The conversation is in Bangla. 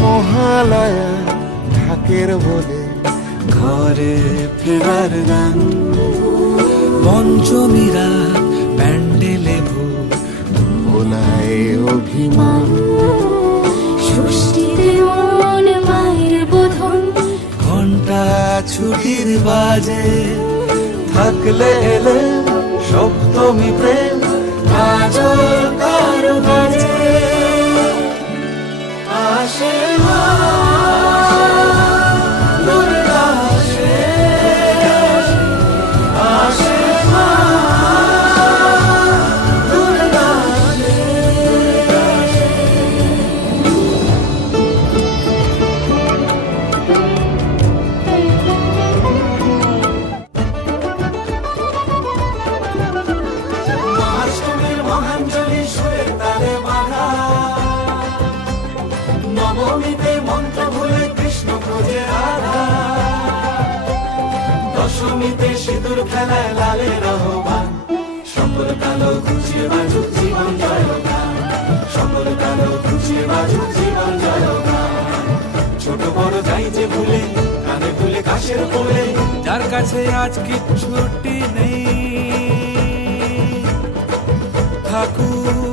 মহালয়া ঢাকের বলে ঘরে ফেরার গান, পঞ্চমীরা প্যান্ডেলে ভোগ, ভোলায় অভিমান, ষষ্ঠীতে মন মায়ের বোধন, ঘন্টা ছুটির বাজে, থাকলে এলে সপ্তমী প্রেম, কাজল কারো কাজে আসে মা, দুর্গা আসে, আসে মা, দুর্গা আসে। মহাষ্টমীর মহাঞ্জলি সুরের তালে বাঁধা, নবমীতে মন্ত্র ভুলে কৃষ্ণ খোঁজে রাধা, দশমীতে সিঁদুর খেলায় লালের আহ্বান, সকল কালো ঘুচিয়ে বাজুক জীবন জয়গান, সকল কালো ঘুচিয়ে বাজুক জীবন জয়গান। ছোট বড় যাই যে ভুলে কানে ভুলে কাশের কোলে, যার কাছে আজ কিচ্ছুটি নেই, ঠাকুর